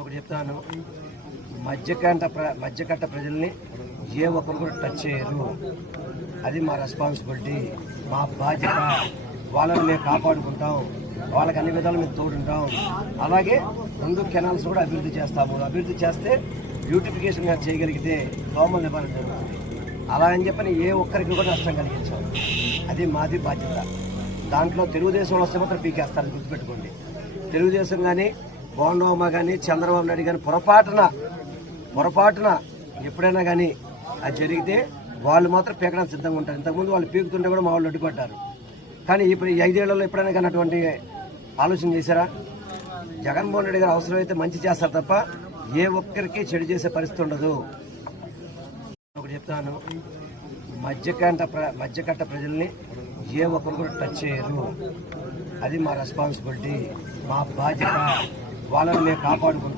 ఒకటి చెప్తాను, మధ్యకట్ట ప్రజల్ని ఏ ఒక్కరు కూడా టచ్ చేయరు. అది మా రెస్పాన్సిబిలిటీ, మా బాధ్యత. వాళ్ళని మేము కాపాడుకుంటాం, వాళ్ళకి అన్ని విధాలు మేము తోడుంటాం. అలాగే 2 కెనాల్స్ కూడా అభివృద్ధి చేస్తాము. అభివృద్ధి చేస్తే బ్యూటిఫికేషన్ చేయగలిగితే దోమల నివారణ జరుగుతుంది. అలా అని చెప్పని ఏ ఒక్కరికి కూడా నష్టం కలిగించాం. అది మాది బాధ్యత. దాంట్లో తెలుగుదేశం వస్తే మాత్రం పీకేస్తారు, గుర్తుపెట్టుకోండి. తెలుగుదేశం కానీ, బోండమ్మ కానీ, చంద్రబాబు నాయుడు కానీ పొరపాటున ఎప్పుడైనా కానీ అది జరిగితే వాళ్ళు మాత్రం పీకడానికి సిద్ధంగా ఉంటారు. ఇంతకుముందు వాళ్ళు పీకుతుంటే కూడా మా వాళ్ళు అడ్డుపడ్డారు. కానీ ఇప్పుడు ఈ 5 ఏళ్లలో ఎప్పుడైనా కానీ అటువంటి ఆలోచన చేశారా? జగన్మోహన్ రెడ్డి గారు అవసరమైతే మంచి చేస్తారు తప్ప ఏ ఒక్కరికి చెడు చేసే పరిస్థితి ఉండదు. ఒకటి చెప్తాను, మధ్యకట్ట ప్రజల్ని ఏ ఒక్కరు కూడా టచ్ చేయరు. అది మా రెస్పాన్సిబిలిటీ, మా బాధ్యత. వాళ్ళని మేము కాపాడుకుంటాం.